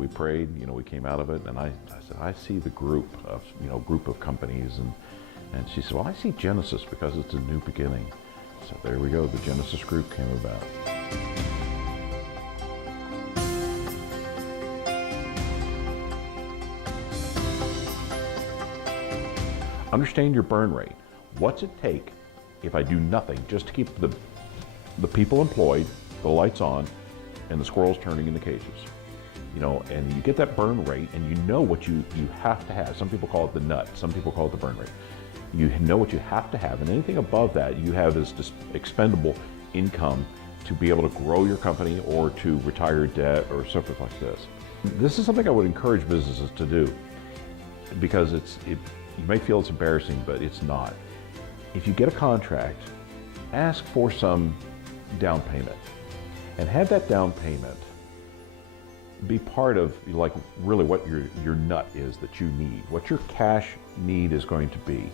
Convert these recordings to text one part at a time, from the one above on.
we prayed, we came out of it, and I said, I see the group of companies, and she said, well, I see Genesis because it's a new beginning. So there we go, the Genesis group came about. Understand your burn rate. What's it take if I do nothing just to keep the people employed, the lights on, and the squirrels turning in the cages? And you get that burn rate, and you know what you have to have. Some people call it the nut, some people call it the burn rate. You know what you have to have, and anything above that you have is just expendable income to be able to grow your company or to retire debt or something like this. This is something I would encourage businesses to do, because you may feel it's embarrassing, but it's not. If you get a contract, ask for some down payment, and have that down payment be part of really what your nut is that you need, what your cash need is going to be.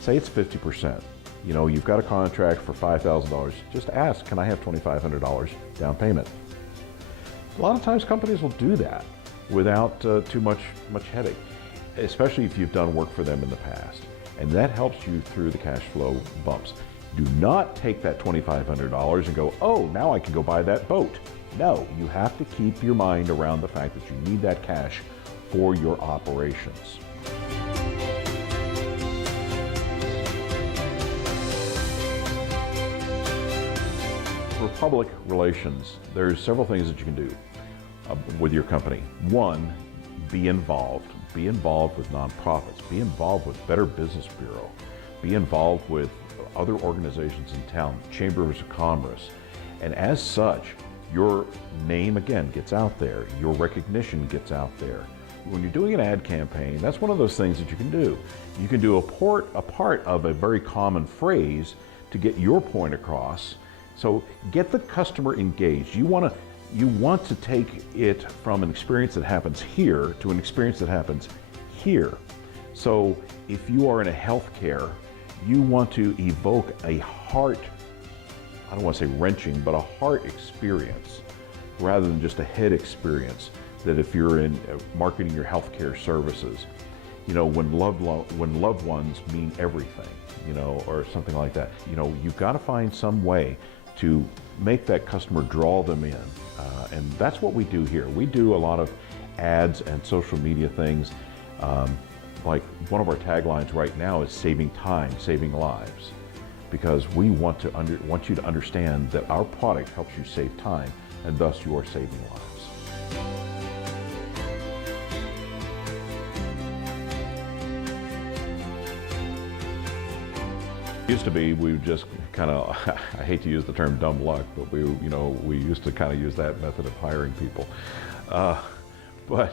Say it's 50%. You've got a contract for $5,000. Just ask, can I have $2,500 down payment? A lot of times companies will do that without too much headache, especially if you've done work for them in the past. And that helps you through the cash flow bumps. Do not take that $2,500 and go, oh, now I can go buy that boat. No, you have to keep your mind around the fact that you need that cash for your operations. For public relations, there's several things that you can do with your company. One, be involved. Be involved with nonprofits. Be involved with Better Business Bureau. Be involved with other organizations in town, chambers of commerce. And as such, your name again gets out there. Your recognition gets out there. When you're doing an ad campaign, that's one of those things that you can do. You can do a part of a very common phrase to get your point across. So get the customer engaged. You want to take it from an experience that happens here to an experience that happens here. So if you are in a healthcare, you want to evoke a heart, I don't want to say wrenching, but a heart experience rather than just a head experience. That if you're in marketing your healthcare services, when loved ones mean everything, or something like that, you've got to find some way to make that customer, draw them in. And that's what we do here. We do a lot of ads and social media things. Like one of our taglines right now is saving time, saving lives. Because we want you to understand that our product helps you save time, and thus you are saving lives. Used to be, we just kind of, I hate to use the term dumb luck, but we used to kind of use that method of hiring people. But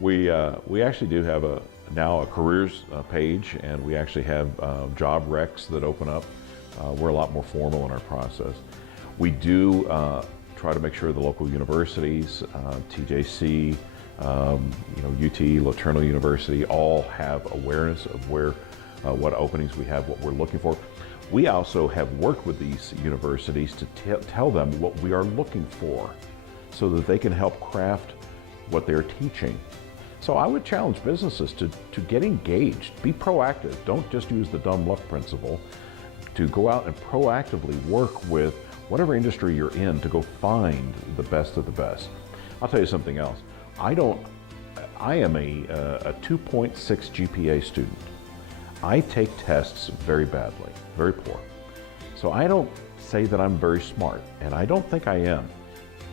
we actually do have now a careers page, and we actually have job recs that open up. We're a lot more formal in our process. We do try to make sure the local universities, TJC, UT, LaTerno University, all have awareness of what openings we have, what we're looking for. We also have worked with these universities to tell them what we are looking for so that they can help craft what they're teaching. So I would challenge businesses to get engaged, be proactive. Don't just use the dumb luck principle, to go out and proactively work with whatever industry you're in to go find the best of the best. I'll tell you something else. I am a 2.6 GPA student. I take tests very badly, very poor. So I don't say that I'm very smart, and I don't think I am,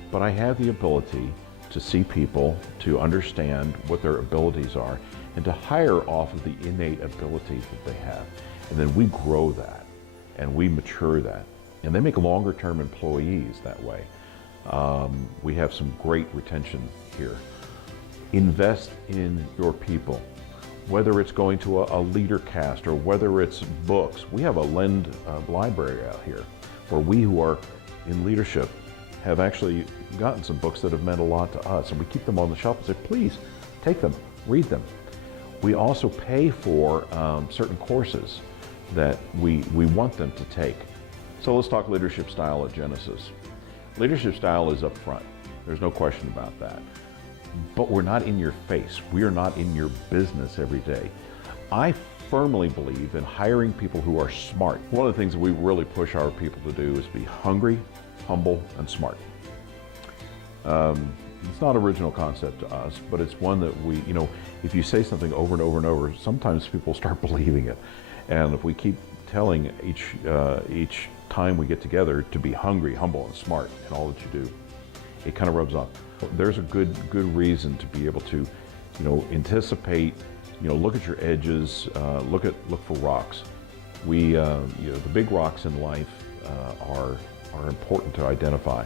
but I have the ability to see people, to understand what their abilities are, and to hire off of the innate abilities that they have. And then we grow that, and we mature that. And they make longer term employees that way. We have some great retention here. Invest in your people. Whether it's going to a leader cast or whether it's books. We have a Lend library out here where we who are in leadership have actually gotten some books that have meant a lot to us, and we keep them on the shelf and say, please take them, read them. We also pay for certain courses that we want them to take. So let's talk leadership style at Genesis. Leadership style is up front. There's no question about that. but we're not in your face. We are not in your business every day. I firmly believe in hiring people who are smart. One of the things that we really push our people to do is be hungry, humble, and smart. It's not an original concept to us, but it's one that we, if you say something over and over and over, sometimes people start believing it. And if we keep telling each time we get together to be hungry, humble, and smart in all that you do, it kind of rubs off. There's a good reason to be able to, anticipate, look at your edges, look for rocks. The big rocks in life are important to identify.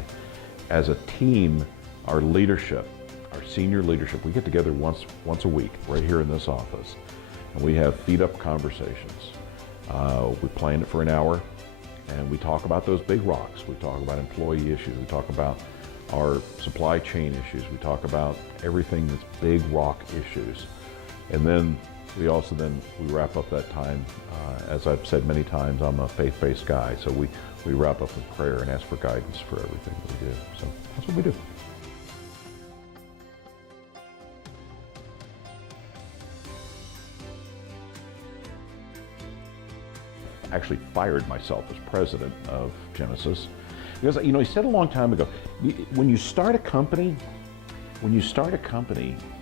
As a team, our leadership, our senior leadership, we get together once a week right here in this office, and we have feet-up conversations. We plan it for an hour, and we talk about those big rocks. We talk about employee issues. We talk about our supply chain issues. We talk about everything that's big rock issues. And then we wrap up that time. As I've said many times, I'm a faith-based guy, so we wrap up with prayer and ask for guidance for everything that we do. So that's what we do. Actually fired myself as president of Genesis because he said a long time ago, when you start a company,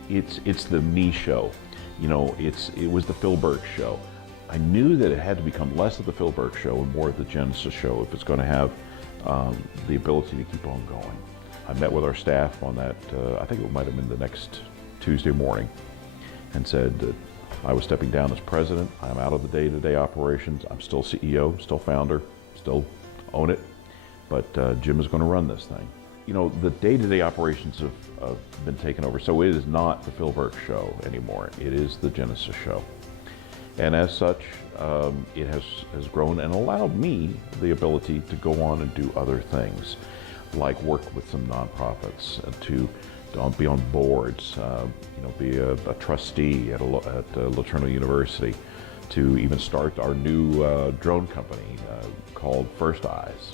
it's the me show. It was the Phil Burks show. I knew that it had to become less of the Phil Burks show and more of the Genesis show if it's going to have the ability to keep on going. I met with our staff on that, I think it might have been the next Tuesday morning, and said that I was stepping down as president. I'm out of the day-to-day operations. I'm still CEO, still founder, still own it, but Jim is going to run this thing. The day-to-day operations have been taken over, so it is not the Phil Burks show anymore. It is the Genesis show. And as such, it has grown and allowed me the ability to go on and do other things, like work with some nonprofits, to be on boards, be a trustee at LaTourneau University, to even start our new drone company called First Eyes.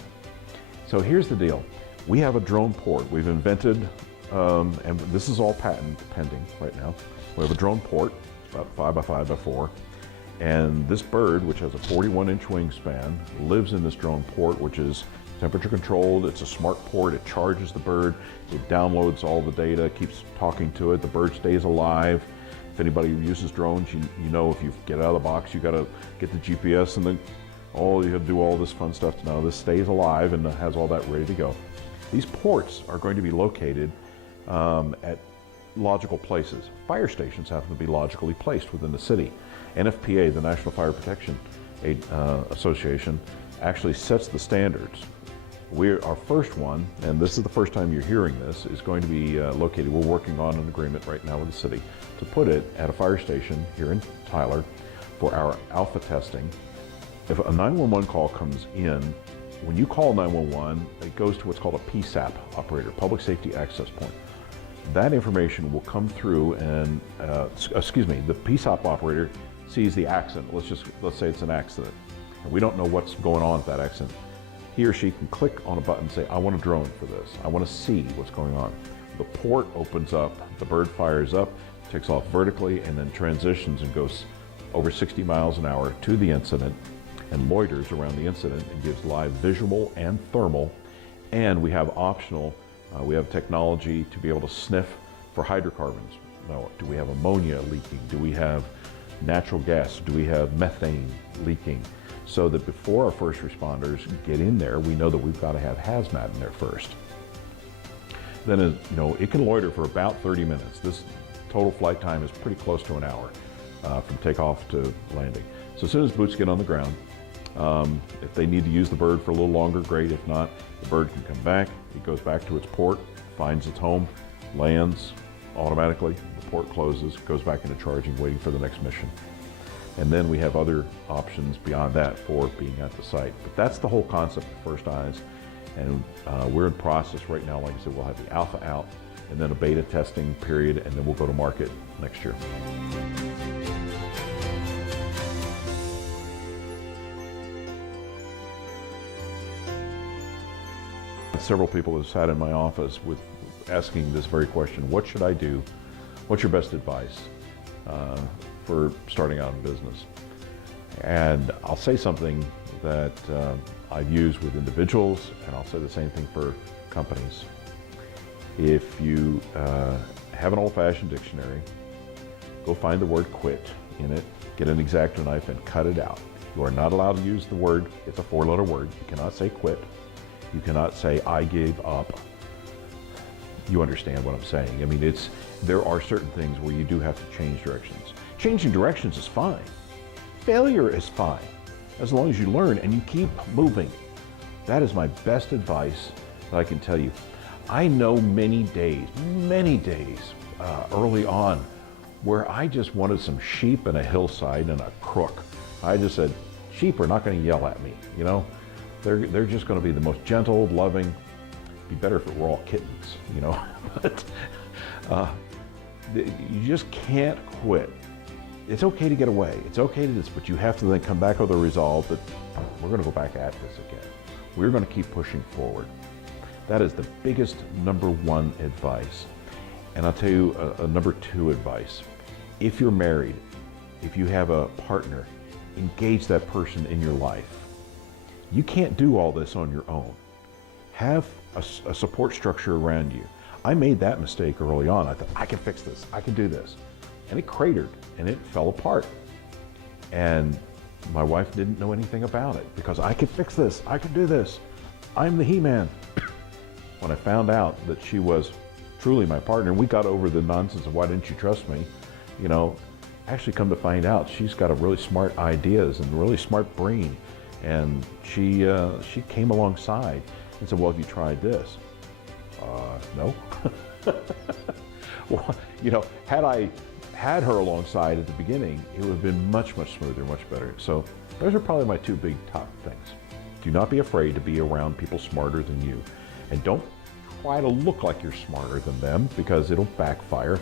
So here's the deal. We have a drone port. We've invented, and this is all patent pending right now. We have a drone port, about 5 by 5 by 4. And this bird, which has a 41-inch wingspan, lives in this drone port, which is temperature controlled. It's a smart port. It charges the bird. It downloads all the data, keeps talking to it. The bird stays alive. If anybody uses drones, you know if you get out of the box, you got to get the GPS and then you have to do all this fun stuff. Now this stays alive and has all that ready to go. These ports are going to be located at logical places. Fire stations happen to be logically placed within the city. NFPA, the National Fire Protection Association, actually sets the standards. Our first one, and this is the first time you're hearing this, is going to be located. We're working on an agreement right now with the city to put it at a fire station here in Tyler for our alpha testing. If a 911 call comes in, when you call 911, it goes to what's called a PSAP operator, Public Safety Access Point. That information will come through and, the PSAP operator sees the accident. Let's say it's an accident, and we don't know what's going on with that accident. He or she can click on a button and say, I want a drone for this. I want to see what's going on. The port opens up, the bird fires up, takes off vertically, and then transitions and goes over 60 miles an hour to the incident and loiters around the incident and gives live visual and thermal. And we have optional, we have technology to be able to sniff for hydrocarbons. Now, do we have ammonia leaking? Do we have natural gas? Do we have methane leaking? So that before our first responders get in there, we know that we've got to have hazmat in there first. Then, it can loiter for about 30 minutes. This total flight time is pretty close to an hour from takeoff to landing. So as soon as boots get on the ground, if they need to use the bird for a little longer, great. If not, the bird can come back. It goes back to its port, finds its home, lands automatically. The port closes, goes back into charging, waiting for the next mission. And then we have other options beyond that for being at the site. But that's the whole concept of First Eyes. And we're in process right now. Like I said, we'll have the alpha out and then a beta testing period, and then we'll go to market next year. Several people have sat in my office asking this very question: what should I do? What's your best advice for starting out in business? And I'll say something that I've used with individuals, and I'll say the same thing for companies. If you have an old-fashioned dictionary, go find the word quit in it, get an X-Acto knife and cut it out. You are not allowed to use the word, it's a 4-letter word. You cannot say quit. You cannot say I gave up. You understand what I'm saying. I mean, there are certain things where you do have to change directions. Changing directions is fine. Failure is fine, as long as you learn and you keep moving. That is my best advice that I can tell you. I know many days early on where I just wanted some sheep and a hillside and a crook. I just said, sheep are not going to yell at me, you know? They're just going to be the most gentle, loving. Be better if it were all kittens, you know? But you just can't quit. It's okay to get away. It's okay to but you have to then come back with a resolve that we're going to go back at this again. We're going to keep pushing forward. That is the biggest #1 advice. And I'll tell you a #2 advice. If you're married, if you have a partner, engage that person in your life. You can't do all this on your own. Have a support structure around you. I made that mistake early on. I thought, I can fix this, I can do this. And it cratered and it fell apart. And my wife didn't know anything about it because I could fix this, I could do this. I'm the He-Man. When I found out that she was truly my partner, and we got over the nonsense of why didn't you trust me, you know, actually come to find out she's got a really smart ideas and really smart brain. And she came alongside and said, well, have you tried this? No. Well, you know, had I had her alongside at the beginning, it would have been much, much smoother, much better. So those are probably my 2 big top things. Do not be afraid to be around people smarter than you. And don't try to look like you're smarter than them because it'll backfire.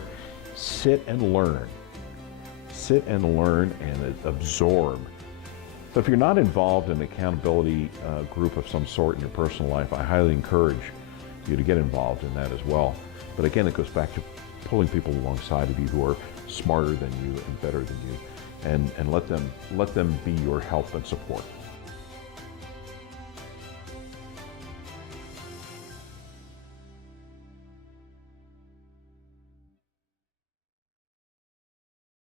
Sit and learn. Sit and learn and absorb. So if you're not involved in an accountability group of some sort in your personal life, I highly encourage you to get involved in that as well. But again, it goes back to pulling people alongside of you who are smarter than you and better than you, and let them be your help and support.